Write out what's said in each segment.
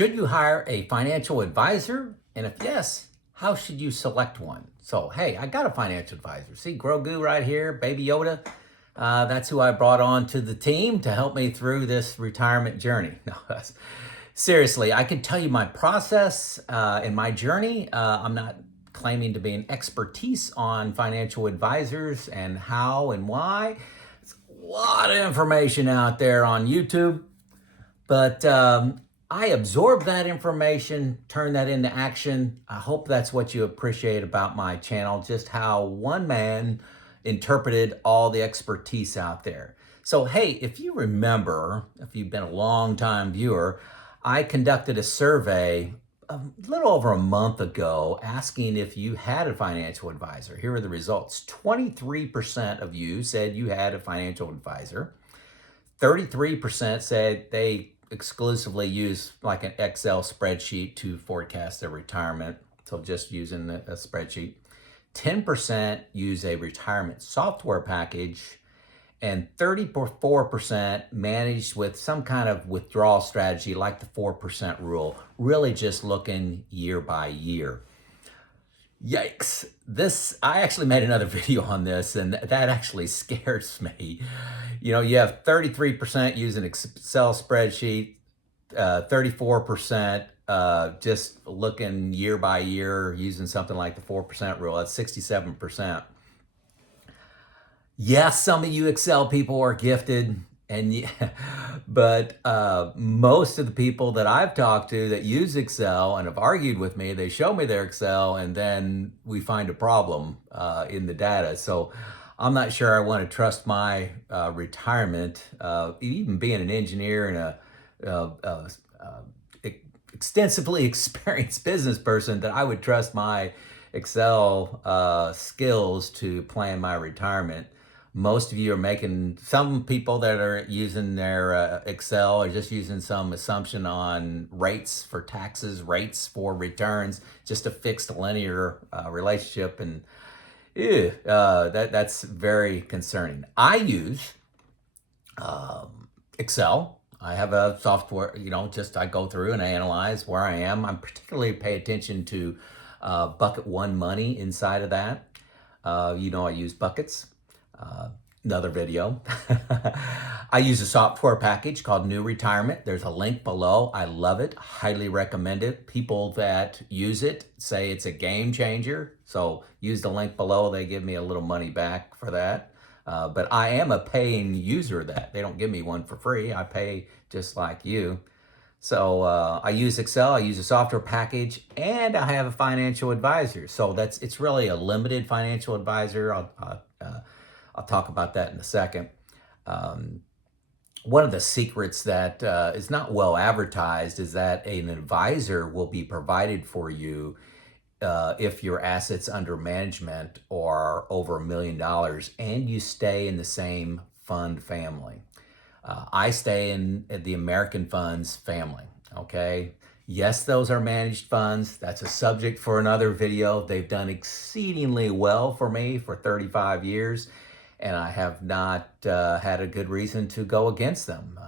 Should you hire a financial advisor? And if yes, how should you select one? So, hey, I got a financial advisor. See Grogu right here, Baby Yoda. That's who I brought on to the team to help me through this retirement journey. No, seriously, I can tell you my process and my journey. I'm not claiming to be an expertise on financial advisors and how and why. There's a lot of information out there on YouTube, but I absorb that information, turn that into action. I hope that's what you appreciate about my channel, just how one man interpreted all the expertise out there. So, hey, if you remember, if you've been a long time viewer, I conducted a survey a little over a month ago asking if you had a financial advisor. Here are the results. 23% of you said you had a financial advisor. 33% said they exclusively use like an Excel spreadsheet to forecast their retirement, so just using a spreadsheet. 10% use a retirement software package, and 34% managed with some kind of withdrawal strategy like the 4% rule, really just looking year by year. Yikes. I actually made another video on this, and that actually scares me. You know, you have 33% using Excel spreadsheet, 34% just looking year by year using something like the 4% rule. That's 67%. Yes, some of you Excel people are gifted, but most of the people that I've talked to that use Excel and have argued with me, they show me their Excel and then we find a problem in the data. So I'm not sure I want to trust my retirement, even being an engineer and a extensively experienced business person, that I would trust my Excel skills to plan my retirement. Most of you are making, some people that are using their Excel are just using some assumption on rates for taxes, rates for returns, just a fixed linear relationship. And that's very concerning. I use Excel. I have a software, I go through and I analyze where I am. I'm particularly pay attention to bucket one money inside of that. I use buckets. Another video. I use a software package called New Retirement. There's a link below. I love it. Highly recommend it. People that use it say it's a game changer. So use the link below. They give me a little money back for that. But I am a paying user of that. They don't give me one for free. I pay just like you. So I use Excel, I use a software package, and I have a financial advisor. So it's really a limited financial advisor. I'll talk about that in a second. One of the secrets that is not well advertised is that an advisor will be provided for you if your assets under management are over $1 million and you stay in the same fund family. I stay in the American Funds family, okay? Yes, those are managed funds. That's a subject for another video. They've done exceedingly well for me for 35 years, and I have not had a good reason to go against them.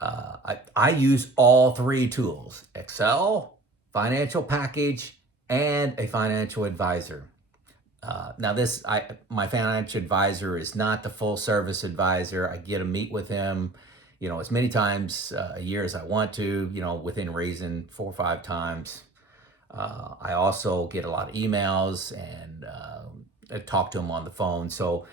I use all three tools: Excel, financial package, and a financial advisor. Now my financial advisor is not the full service advisor. I get to meet with him, as many times a year as I want to, within reason, 4 or 5 times. I also get a lot of emails and I talk to him on the phone. So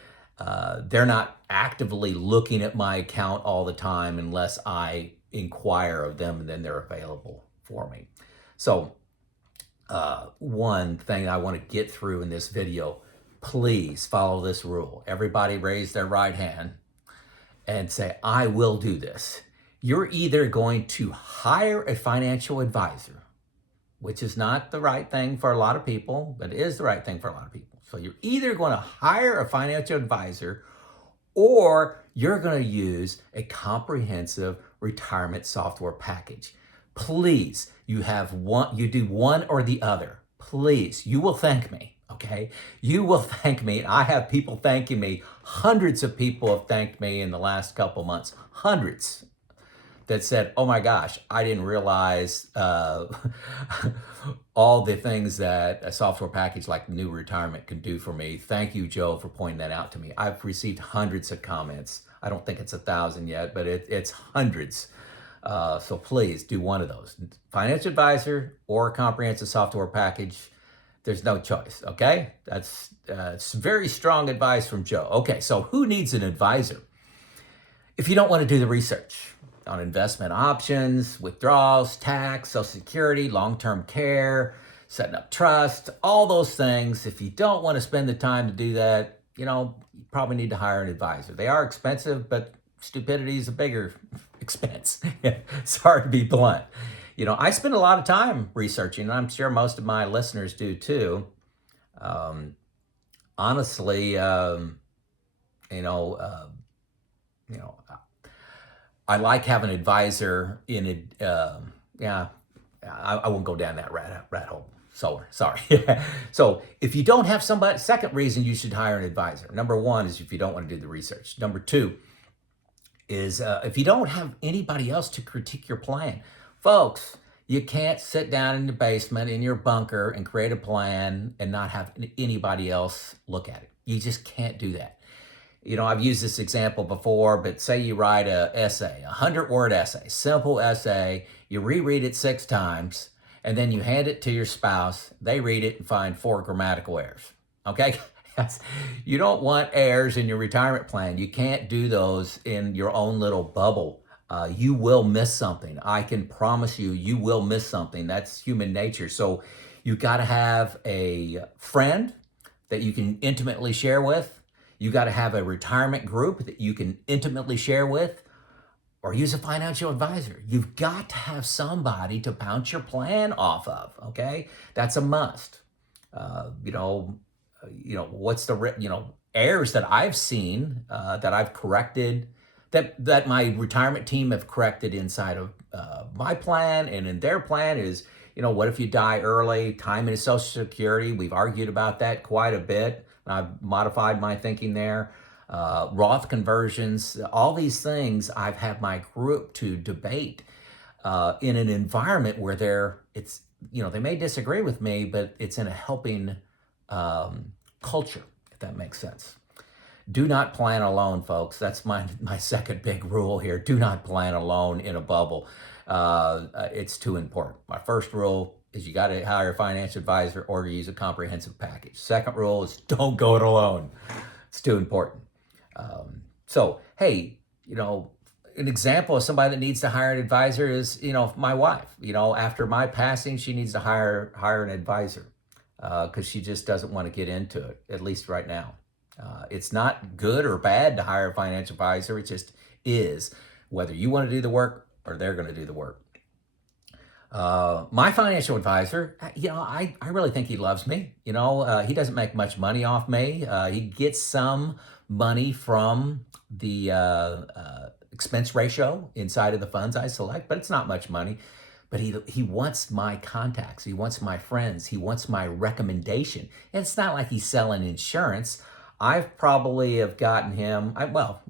they're not actively looking at my account all the time unless I inquire of them, and then they're available for me. So one thing I want to get through in this video, please follow this rule. Everybody raise their right hand and say, I will do this. You're either going to hire a financial advisor, which is not the right thing for a lot of people, but it is the right thing for a lot of people. So you're either going to hire a financial advisor or you're going to use a comprehensive retirement software package. Please, you do one or the other. Please, you will thank me, okay? You will thank me. I have people thanking me. Hundreds of people have thanked me in the last couple months. Hundreds. that said, oh my gosh, I didn't realize all the things that a software package like New Retirement can do for me. Thank you, Joe, for pointing that out to me. I've received hundreds of comments. I don't think it's 1,000 yet, but it's hundreds. So please do one of those. Financial advisor or a comprehensive software package. There's no choice, okay? That's very strong advice from Joe. Okay, so who needs an advisor? If you don't want to do the research on investment options, withdrawals, tax, Social Security, long-term care, setting up trust, all those things, if you don't want to spend the time to do that, you probably need to hire an advisor. They are expensive, but stupidity is a bigger expense. Sorry to be blunt. I spend a lot of time researching, and I'm sure most of my listeners do too. Honestly, I like having an advisor in it. I won't go down that rat hole. So sorry. So if you don't have somebody, second reason you should hire an advisor. Number one is if you don't want to do the research. Number two is if you don't have anybody else to critique your plan. Folks, you can't sit down in the basement in your bunker and create a plan and not have anybody else look at it. You just can't do that. I've used this example before, but say you write a essay, 100-word essay, simple essay, you reread it 6 times, and then you hand it to your spouse. They read it and find 4 grammatical errors. Okay? You don't want errors in your retirement plan. You can't do those in your own little bubble. You will miss something. I can promise you, you will miss something. That's human nature. So you got to have a friend that you can intimately share with. You got to have a retirement group that you can intimately share with, or use a financial advisor. You've got to have somebody to bounce your plan off of, okay? That's a must. What's the, errors that I've seen, that I've corrected, that my retirement team have corrected inside of my plan and in their plan is, what if you die early, time into Social Security? We've argued about that quite a bit. I've modified my thinking there. Roth conversions, all these things I've had my group to debate in an environment where they may disagree with me, but it's in a helping culture, if that makes sense. Do not plan alone, folks. That's my second big rule here. Do not plan alone in a bubble. It's too important. My first rule is you got to hire a financial advisor or use a comprehensive package. Second rule is don't go it alone. It's too important. Hey, an example of somebody that needs to hire an advisor is, my wife. After my passing, she needs to hire an advisor because she just doesn't want to get into it, at least right now. It's not good or bad to hire a financial advisor. It just is, whether you want to do the work or they're going to do the work. My financial advisor, I really think he loves me. He doesn't make much money off me. He gets some money from the expense ratio inside of the funds I select, but it's not much money. But he wants my contacts. He wants my friends. He wants my recommendation. And it's not like he's selling insurance. I've probably have gotten him,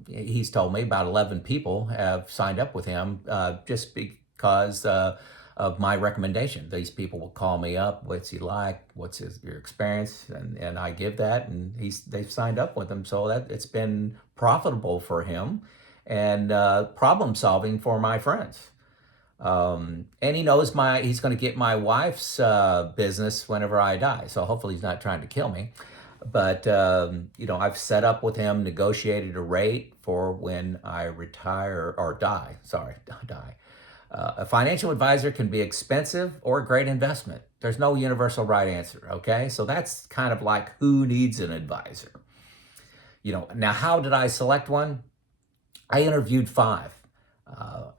he's told me about 11 people have signed up with him just because of my recommendation. These people will call me up. What's he like? What's your experience? And I give that, and they've signed up with him. So that it's been profitable for him and problem solving for my friends. And he knows he's going to get my wife's business whenever I die. So hopefully he's not trying to kill me. But, I've set up with him, negotiated a rate for when I retire or die. Die. A financial advisor can be expensive or a great investment. There's no universal right answer, okay? So that's kind of like who needs an advisor. Now how did I select one? I interviewed 5.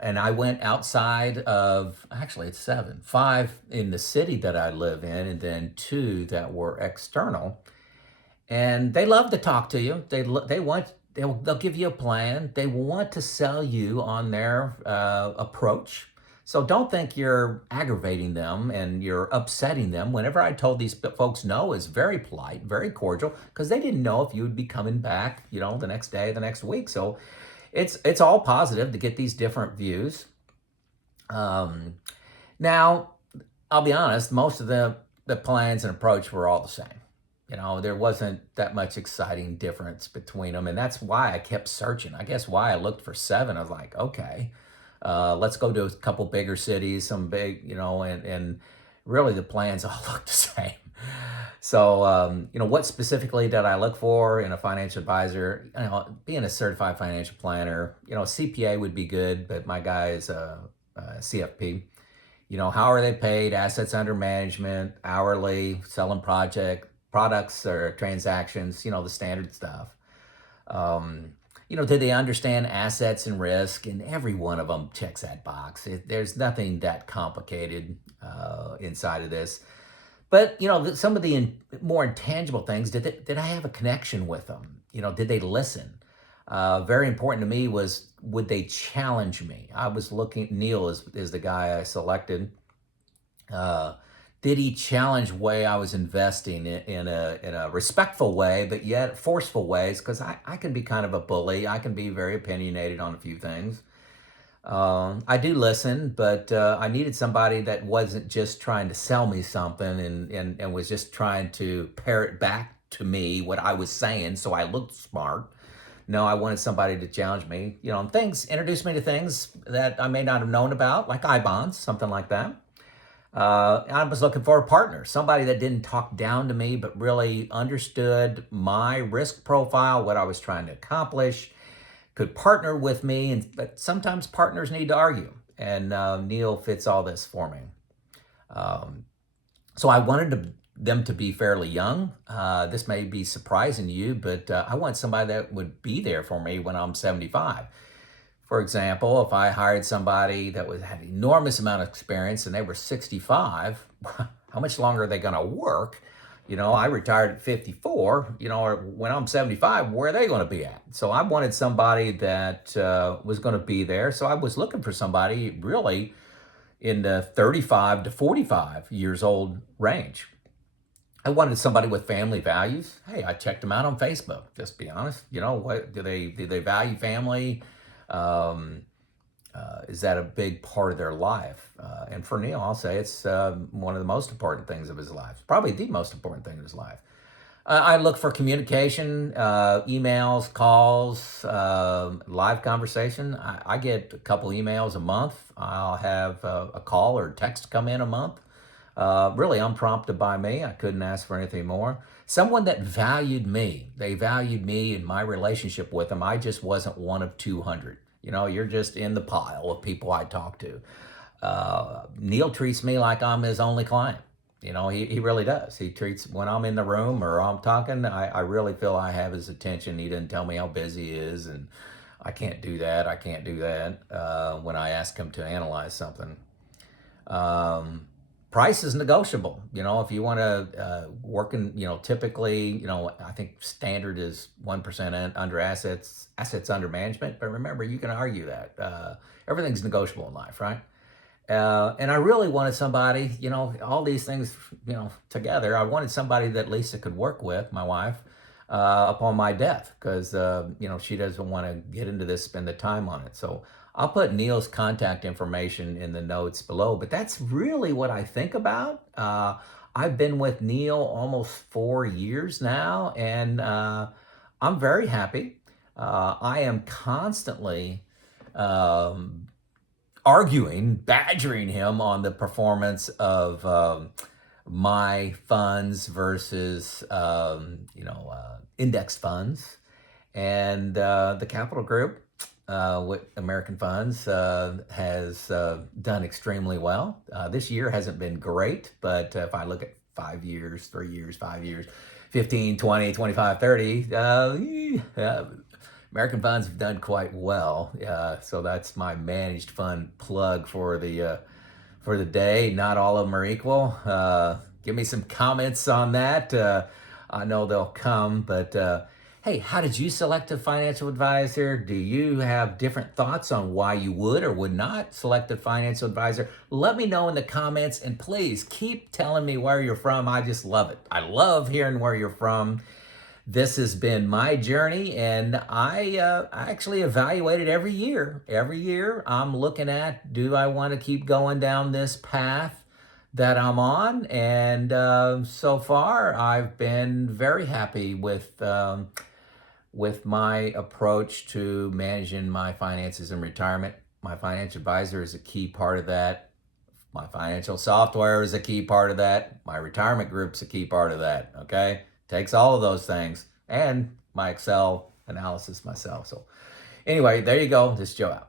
And I went outside of, actually it's 7, 5 in the city that I live in, and then 2 that were external. And they love to talk to you. They'll give you a plan. They want to sell you on their approach. So don't think you're aggravating them and you're upsetting them. Whenever I told these folks no, it's very polite, very cordial, because they didn't know if you would be coming back, the next day, the next week. So it's all positive to get these different views. Um, Now, I'll be honest, most of the plans and approach were all the same. There wasn't that much exciting difference between them. And that's why I kept searching. I guess why I looked for seven. I was like, okay, let's go to a couple bigger cities, some big, and really the plans all look the same. So, what specifically did I look for in a financial advisor? Being a certified financial planner, CPA would be good, but my guy is a CFP. How are they paid, assets under management, hourly, selling products or transactions, the standard stuff. Do they understand assets and risk? And every one of them checks that box. There's nothing that complicated inside of this. But, some of the more intangible things, did I have a connection with them? Did they listen? Very important to me was, would they challenge me? I was looking, Neil is the guy I selected. Did he challenge the way I was investing in a respectful way, but yet forceful ways? Because I can be kind of a bully. I can be very opinionated on a few things. I do listen, but I needed somebody that wasn't just trying to sell me something and was just trying to parrot back to me what I was saying so I looked smart. No, I wanted somebody to challenge me, on things, introduce me to things that I may not have known about, like I bonds, something like that. I was looking for a partner, somebody that didn't talk down to me, but really understood my risk profile, what I was trying to accomplish, could partner with me. But sometimes partners need to argue, and Neil fits all this for me. So I wanted them to be fairly young. This may be surprising to you, but I want somebody that would be there for me when I'm 75. For example, if I hired somebody that had an enormous amount of experience and they were 65, how much longer are they going to work? I retired at 54, or when I'm 75, where are they going to be at? So I wanted somebody that was going to be there. So I was looking for somebody really in the 35 to 45 years old range. I wanted somebody with family values. Hey, I checked them out on Facebook. Just be honest. What do they value family? Is that a big part of their life? And for Neil, I'll say it's one of the most important things of his life. Probably the most important thing in his life. I look for communication, emails, calls, live conversation. I get a couple emails a month. I'll have a call or text come in a month. Really unprompted by me. I couldn't ask for anything more. Someone that valued me. They valued me and my relationship with them. I just wasn't one of 200. You're just in the pile of people I talk to. Neil treats me like I'm his only client. He really does. He treats, when I'm in the room or I'm talking, I really feel I have his attention. He didn't tell me how busy he is and I can't do that. I can't do that when I ask him to analyze something. Price is negotiable. If you want to work in, typically, I think standard is 1% under assets under management. But remember, you can argue that everything's negotiable in life, right? And I really wanted somebody, all these things, together. I wanted somebody that Lisa could work with, my wife, upon my death, because she doesn't want to get into this, spend the time on it. So I'll put Neil's contact information in the notes below, but that's really what I think about. I've been with Neil almost 4 years now, and I'm very happy. I am constantly arguing, badgering him on the performance of my funds versus, index funds. And the Capital Group, with American Funds, has done extremely well. This year hasn't been great, but if I look at 5 years, 3 years, 5 years, 15, 20, 25, 30, American Funds have done quite well. So that's my managed fund plug for the day. Not all of them are equal. Give me some comments on that. I know they'll come, but hey, how did you select a financial advisor? Do you have different thoughts on why you would or would not select a financial advisor? Let me know in the comments, and please keep telling me where you're from. I just love it. I love hearing where you're from. this has been my journey, and I actually evaluate it every year. Every year, I'm looking at, do I want to keep going down this path that I'm on? And so far, I've been very happy with my approach to managing my finances in retirement. My financial advisor is a key part of that. My financial software is a key part of that. My retirement group's a key part of that. Okay. Takes all of those things and my Excel analysis myself. So, anyway, there you go. This is Joe out.